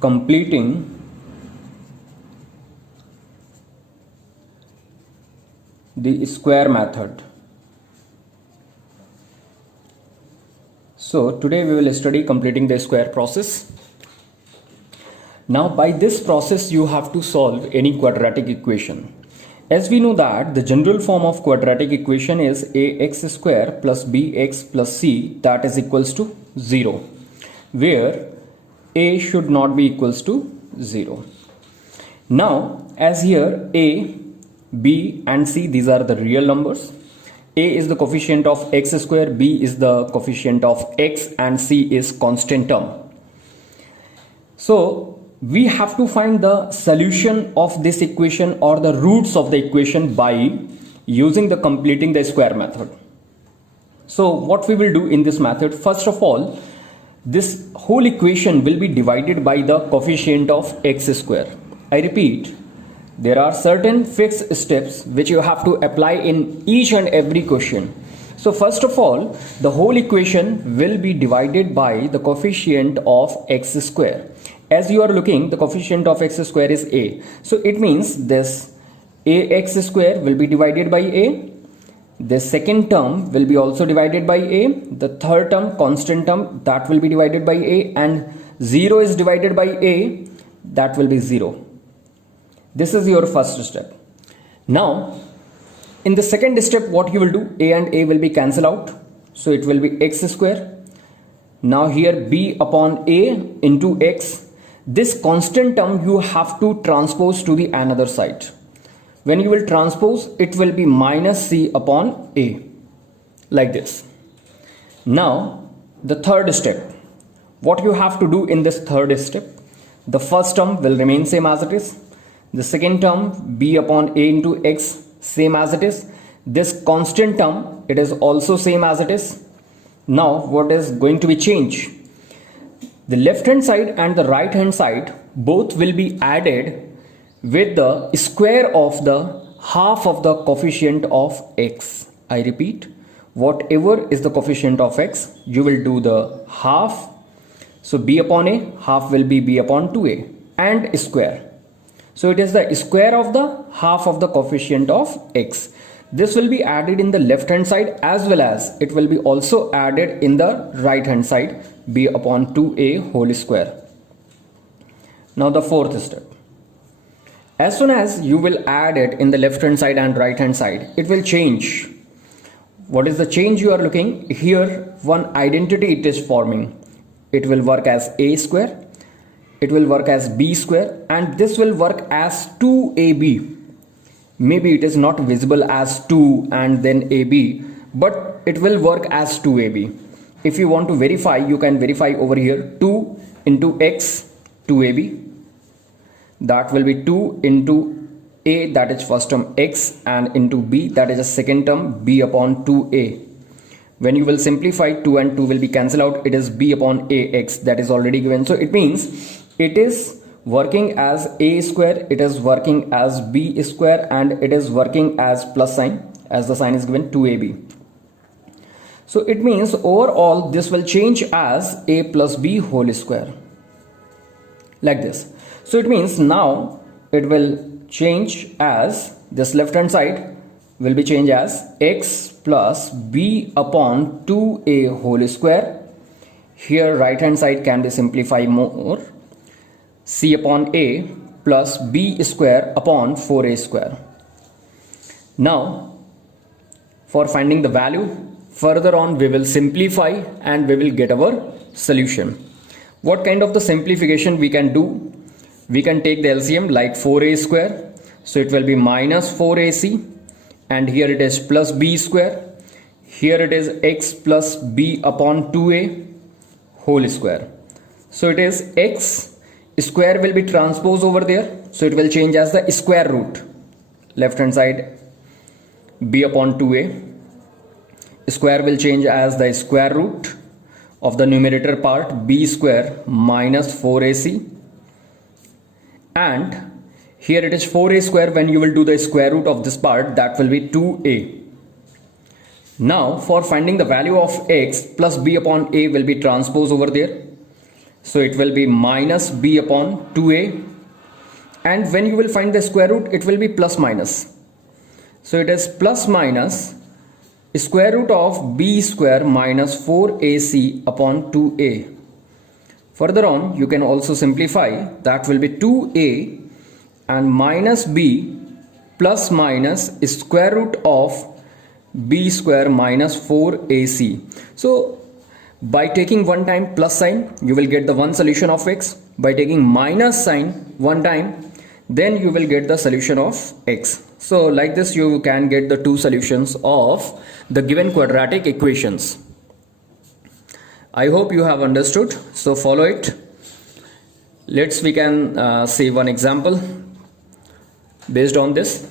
completing the square method. So today we will study completing the square process. Now by this process you have to solve any quadratic equation. As we know that the general form of quadratic equation is ax square plus bx plus c, that is equals to 0, where a should not be equals to 0. Now as here a, b and c, these are the real numbers. A is the coefficient of x square, b is the coefficient of x, and c is constant term. So we have to find the solution of this equation or the roots of the equation by using the completing the square method. So what we will do in this method, first of all, this whole equation will be divided by the coefficient of x square. I repeat, there are certain fixed steps which you have to apply in each and every question. So first of all, the whole equation will be divided by the coefficient of x square. As you are looking, the coefficient of x square is a. So it means this ax square will be divided by a. The second term will be also divided by a. The third term, constant term, that will be divided by a. And 0 is divided by a, that will be 0. This is your first step. Now, in the second step, what you will do, a and a will be cancelled out. So it will be x square. Now here b upon a into x. This constant term you have to transpose to the another side. When you will transpose, it will be minus c upon a, like this. Now the third step, what you have to do in this third step, the first term will remain same as it is. The second term, b upon a into x, same as it is. This constant term, it is also same as it is. Now what is going to be changed? The left hand side and the right hand side both will be added with the square of the half of the coefficient of x. I repeat, whatever is the coefficient of x, you will do the half. So b upon a, half will be b upon 2a, and square. So it is the square of the half of the coefficient of x. This will be added in the left hand side as well as it will be also added in the right hand side, b upon 2a whole square. Now the fourth step. As soon as you will add it in the left hand side and right hand side, it will change. What is the change you are looking? Here one identity it is forming. It will work as a square, it will work as b square, and this will work as 2ab. Maybe it is not visible as 2 and then AB, but it will work as 2AB. If you want to verify, you can verify over here. 2 into x, 2AB. That will be 2 into a, that is first term x, and into b, that is a second term, b upon 2a. When you will simplify, 2 and 2 will be cancelled out. It is b upon ax, that is already given. So it means it is working as a square, it is working as b square, and it is working as plus sign, as the sign is given 2ab. So it means overall this will change as a plus b whole square, like this. So it means now it will change as this left hand side will be changed as x plus b upon 2a whole square. Here right hand side can be simplified more, c upon a plus b square upon 4a square. Now for finding the value, further on we will simplify and we will get our solution. What kind of the simplification we can do? We can take the LCM like 4a square, so it will be minus 4ac, and here it is plus b square, here it is x plus b upon 2a whole square. So it is x square will be transposed over there, so it will change as the square root. Left hand side b upon 2a, square will change as the square root of the numerator part, b square minus 4ac, and here it is 4a square. When you will do the square root of this part, that will be 2a. Now for finding the value of x, plus b upon a will be transposed over there. So it will be minus b upon 2a, and when you will find the square root, it will be plus minus. So it is plus minus square root of b square minus 4ac upon 2a. Further on, you can also simplify. That will be 2a and minus b plus minus square root of b square minus 4ac. So by taking one time plus sign, you will get the one solution of x. By taking minus sign one time, then you will get the solution of x. So like this you can get the two solutions of the given quadratic equations. I hope you have understood. So follow it. We can see one example based on this.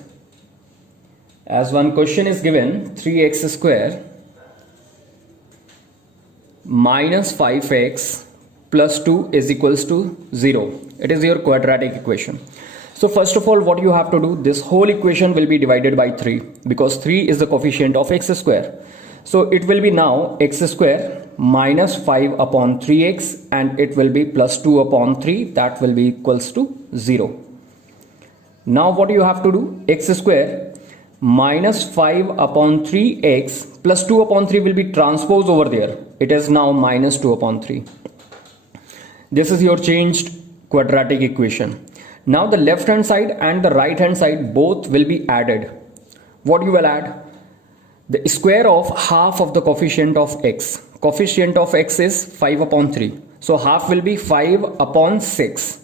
As one question is given, 3x square minus 5x plus 2 is equals to 0. It is your quadratic equation. So first of all, what you have to do, this whole equation will be divided by 3 because 3 is the coefficient of x square. So it will be now x square minus 5 upon 3x, and it will be plus 2 upon 3, that will be equals to 0. Now what you have to do, x square minus 5 upon 3x plus 2 upon 3 will be transposed over there. It is now minus 2 upon 3. This is your changed quadratic equation. Now the left hand side and the right hand side both will be added. What you will add? The square of half of the coefficient of x. Coefficient of x is 5 upon 3. So half will be 5 upon 6.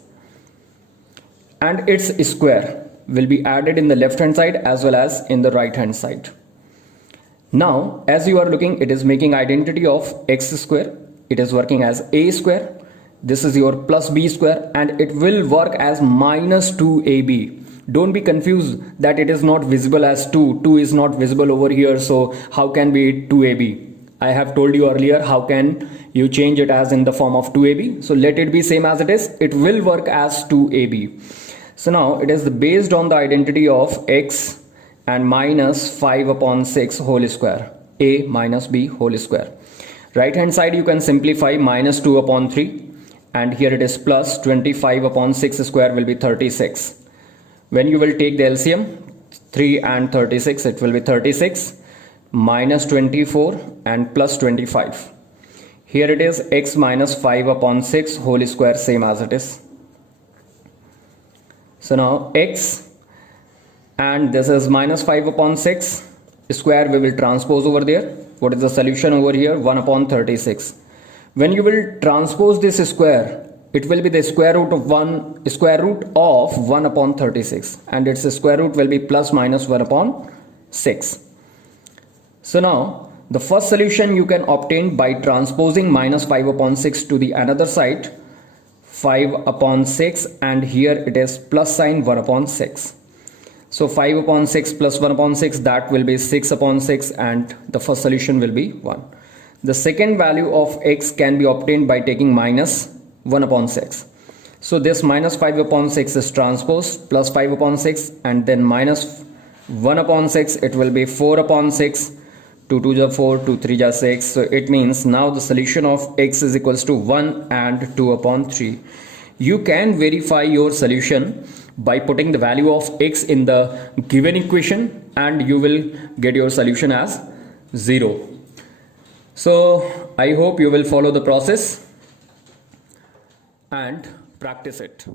And its square will be added in the left hand side as well as in the right hand side. Now as you are looking, it is making identity of x square. It is working as a square. This is your plus b square, and it will work as minus 2ab. Don't be confused that it is not visible as 2. 2 is not visible over here, so how can be 2ab? I have told you earlier how can you change it as in the form of 2ab. So let it be same as it is. It will work as 2ab. So now it is based on the identity of x and minus 5 upon 6 whole square, a minus b whole square. Right hand side you can simplify, minus 2 upon 3, and here it is plus 25 upon 6 square will be 36. When you will take the LCM, 3 and 36, it will be 36 minus 24 and plus 25. Here it is x minus 5 upon 6 whole square, same as it is. So now x, and this is minus 5 upon 6 square, we will transpose over there. What is the solution over here? 1 upon 36. When you will transpose this square, it will be the square root of 1 upon 36, and its square root will be plus minus 1 upon 6. So now the first solution you can obtain by transposing minus 5 upon 6 to the another side, 5 upon 6, and here it is plus sign 1 upon 6. So 5 upon 6 plus 1 upon 6, that will be 6 upon 6, and the first solution will be 1. The second value of x can be obtained by taking minus 1 upon 6. So this minus 5 upon 6 is transposed, plus 5 upon 6, and then minus 1 upon 6, it will be 4 upon 6. 2 2 is 4, 2 3 is 6. So it means now the solution of x is equals to 1 and 2 upon 3. You can verify your solution by putting the value of x in the given equation, and you will get your solution as 0. So I hope you will follow the process and practice it.